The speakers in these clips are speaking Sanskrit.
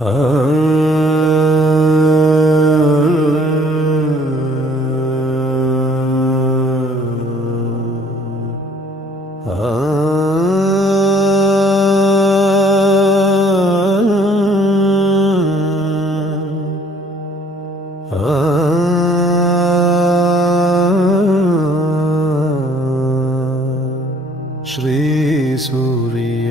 श्री सूर्याष्टकम्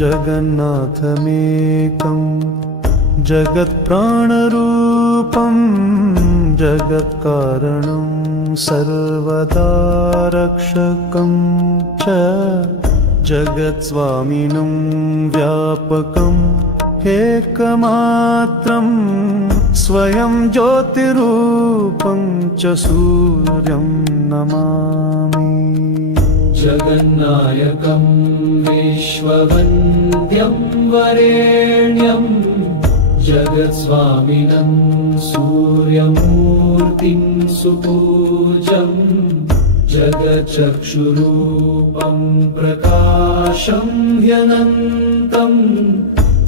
जगन्नाथमेकं जगत्प्राणरूपं जगत्कारणं सर्वदा रक्षकं च जगत्स्वामिनं व्यापकम् एकमात्रं स्वयं ज्योतिरूपं च सूर्यं नमामि। जगन्नायकं विश्ववन्द्यं वरेण्यं जगत्स्वामिनं सूर्यमूर्तिं सुपूज्यं जगच्चक्षुरूपं प्रकाशं ह्यनन्तं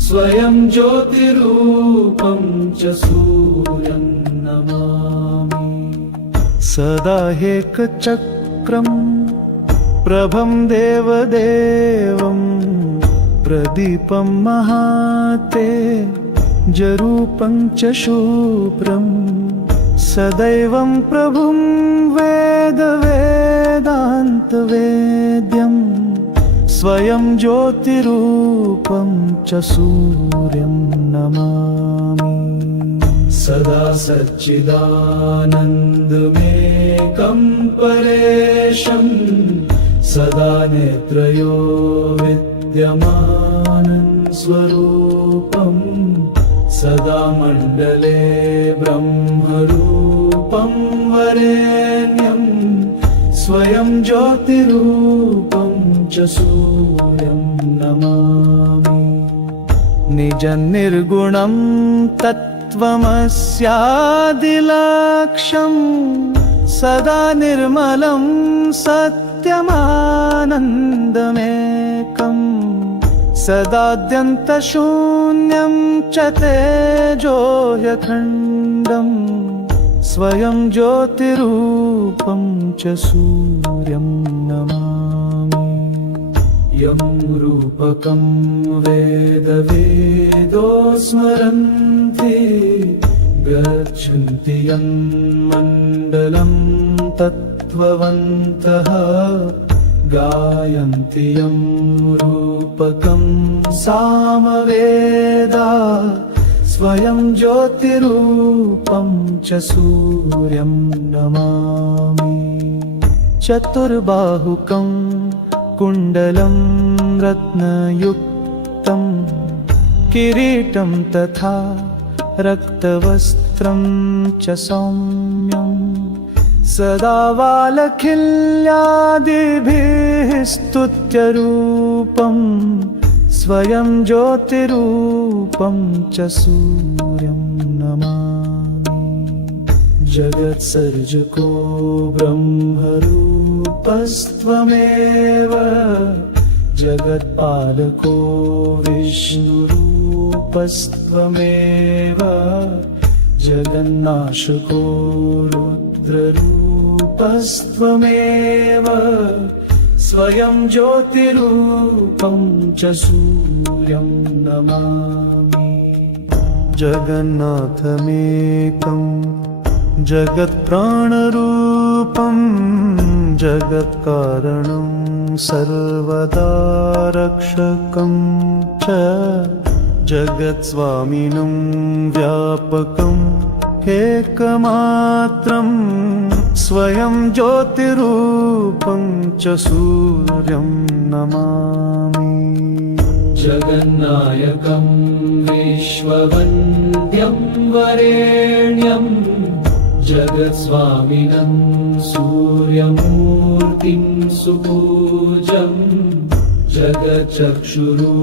स्वयं ज्योतिरूपं च सूर्यं नमामि। सदा एकचक्रं प्रभं देवदेवं प्रदीपं महातेजरूपं च शुभ्रं सदैवं प्रभुं वेदान्तवेद्यं स्वयं ज्योतिरूपं च सूर्यं नमामि। सदा सच्चिदानन्दमेकं परेशं सदा नेत्रयो विद्यमानं स्वरूपं सदा मण्डले ब्रह्मरूपं वरेण्यं स्वयं ज्योतिरूपं च सूर्यं नमामि। निजनिर्गुणं तत्त्वमस्यादिलक्ष्यं सदा निर्मलं सत्यमानन्दमेकं सदाद्यन्तशून्यं च तेजोह्यखण्डं स्वयं ज्योतिरूपं च सूर्यं नमामि। यं रूपकं वेदवेदो स्मरन्ति गच्छन्ति यं मण्डलं तत्त्ववन्तः गायन्ति यं रूपकं सामवेदा स्वयं ज्योतिरूपं च सूर्यं नमामि। चतुर्बाहुकं कुण्डलं रत्नयुक्तं किरीटं तथा रक्तवस्त्रं च सौम्यं सदा वालखिल्यादिभिः स्तुत्यरूपं स्वयं ज्योतिरूपं च सूर्यं नमामि। जगत्सर्जको ब्रह्मरूपस्त्वमेव जगत्पालको विष्णुरूपस्त्वमेव जगन्नाशको रुद्ररूपस्त्वमेव स्वयं ज्योतिरूपं च सूर्यं नमामि। जगन्नाथमेकं जगत्प्राणरूपं जगत्कारणं सर्वदा रक्षकं च जगत्स्वामिनं व्यापकम् एकमात्रं स्वयं ज्योतिरूपं च सूर्यं नमामि। जगन्नायकं विश्ववन्द्यं वरेण्यं जगत्स्वामिनं सूर्यमूर्तिं सुपूज्यं जगच्चक्षुरूपं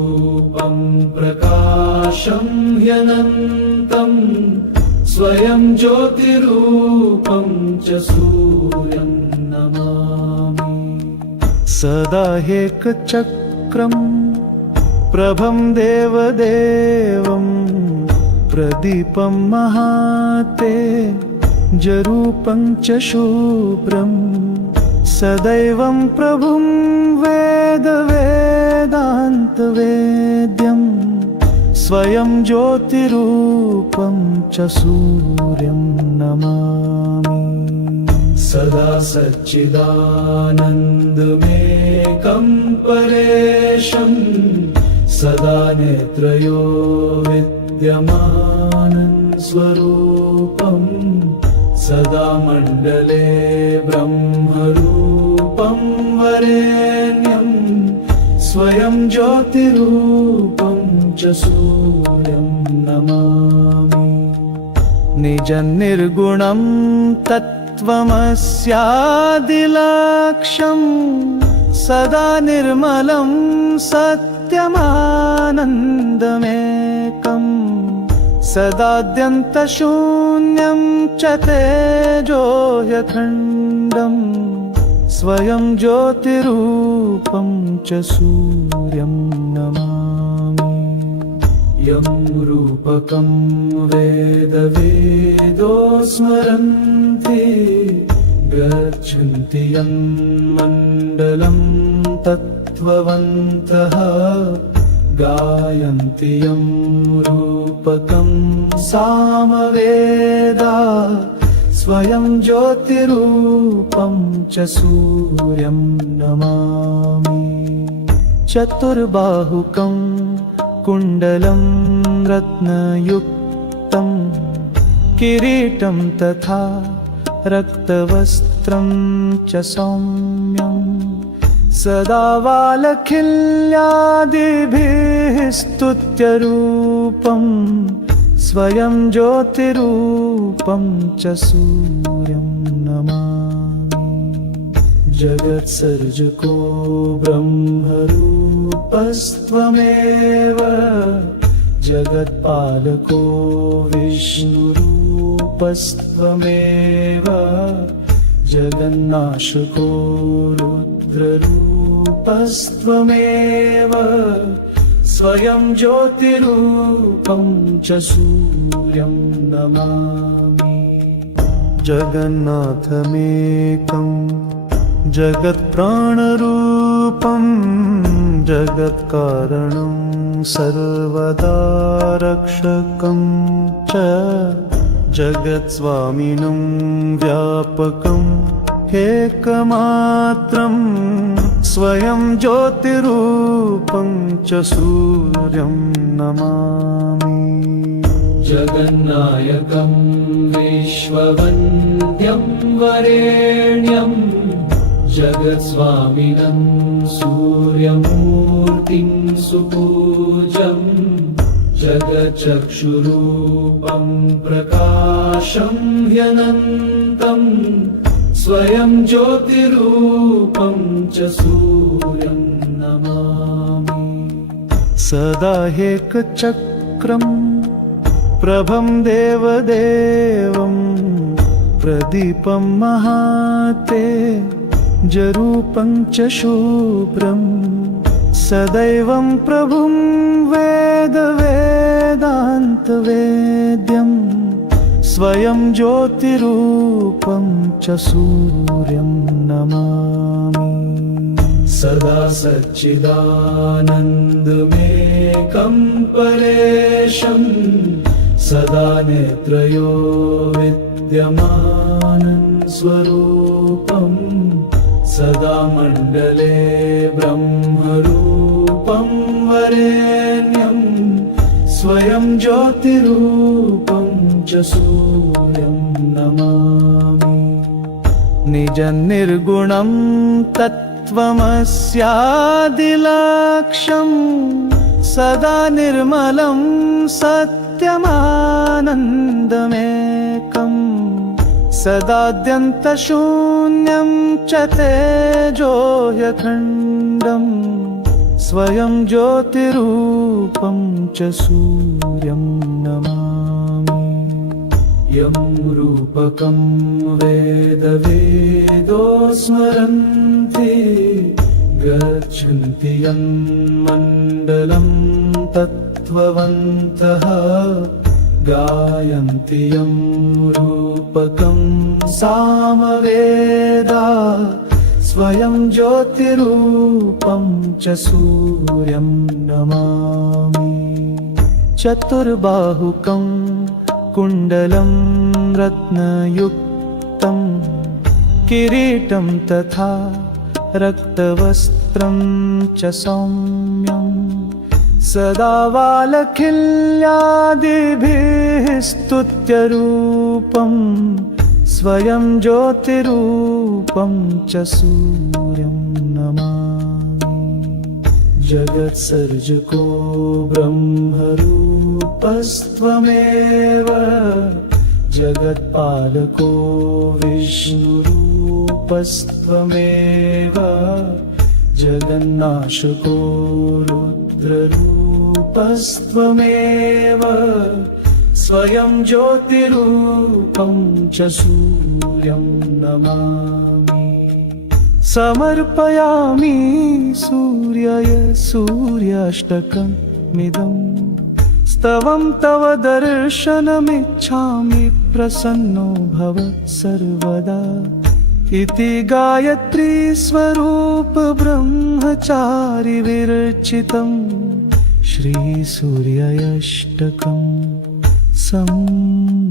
प्रकाशं ह्यनन्तं स्वयं ज्योतिरूपं च सूर्यं नमामि। सदा एकचक्रं प्रभं देवदेवं प्रदीपं महातेजरूपं च शुभ्रं सदैवं प्रभुं वेदान्तवेद्यं स्वयं ज्योतिरूपं च सूर्यं नमामि। सदा सच्चिदानन्दमेकं परेशं सदा नेत्रयो विद्यमानं स्वरूपं सदा मण्डले ब्रह्मरूपं वरेण्यं स्वयं ज्योतिरूपं च सूर्यं नमामि। निजनिर्गुणं तत्त्वमस्यादिलक्ष्यं सदा निर्मलं सत्यमानन्दमेकं सदाद्यन्तशून्यं च तेजोह्यखण्डं स्वयं ज्योतिरूपं च सूर्यं नमामि। यं रूपकं वेदवेदो स्मरन्ति गच्छन्ति यं मण्डलं तत्त्ववन्तः गायन्ति यं रूपकं सामवेदा स्वयं ज्योतिरूपं च सूर्यं नमामि। चतुर्बाहुकं कुण्डलं रत्नयुक्तं किरीटं तथा रक्तवस्त्रं च सौम्यं सदा वालखिल्यादिभिः स्तुत्यरूपं स्वयं ज्योतिरूपं च सूर्यं नमामि। जगत्सर्जको ब्रह्मरूपस्त्वमेव जगत्पालको विष्णुरूपस्त्वमेव जगन्नाशको रुद्ररूपस्त्वमेव स्वयं ज्योतिरूपं च सूर्यं नमामि। जगन्नाथमेकं जगत्प्राणरूपं जगत्कारणं सर्वदा रक्षकं च जगत्स्वामिनं व्यापकं एकमात्रं स्वयं ज्योतिरूपं च सूर्यं नमामि। जगन्नायकं विश्ववन्द्यं वरेण्यं जगत्स्वामिनं सूर्यमूर्तिं सुपूज्यं जगच्चक्षुरूपं प्रकाशं ह्यनन्तं स्वयं ज्योतिरूपं च सूर्यं नमामि। सदा एकचक्रं प्रभं देवदेवं प्रदीपं महातेजरूपं च शुभ्रं सदैवं प्रभुं वेदान्तवेद्यं स्वयं ज्योतिरूपं च सूर्यं नमामि। सदा सच्चिदानन्दमेकं परेशं सदा नेत्रयो विद्यमानं स्वरूपं सदा मण्डले ब्रह्मरूपं वरेण्यं स्वयं ज्योतिरूपं च सूर्यं नमामि। निजनिर्गुणं तत्त्वमस्यादिलक्ष्यं सदा निर्मलं सत्यमानन्दमेकं सदाद्यन्तशून्यं च तेजोह्यखण्डं स्वयं ज्योतिरूपं च सूर्यं नमामि। यं रूपकं वेदवेदो स्मरन्ति गच्छन्ति यन्मण्डलं तत्त्ववन्तः गायन्ति यं रूपकं सामवेदा स्वयं ज्योतिरूपं च सूर्यं नमामि चतुर्बाहुकं कुण्डलं रत्नयुक्तं किरीटं तथा रक्तवस्त्रं च सौम्यं सदा वालखिल्यादिभिः स्तुत्यरूपं स्वयं ज्योतिरूपं च सूर्यं नमामि जगत्सर्जको ब्रह्मरूपस्त्वमेव जगत्पालको विष्णुरूपस्त्वमेव जगन्नाशको रुद्ररूपस्त्वमेव स्वयं ज्योतिरूपं च सूर्यं नमामि समर्पयामि सूर्याय सूर्याष्टकमिदम् स्तवं तव दर्शनमिच्छामि प्रसन्नो भव सर्वदा इति गायत्री स्वरूप ब्रह्मचारि विरचितं श्रीसूर्याष्टकं सम्पूर्णम्।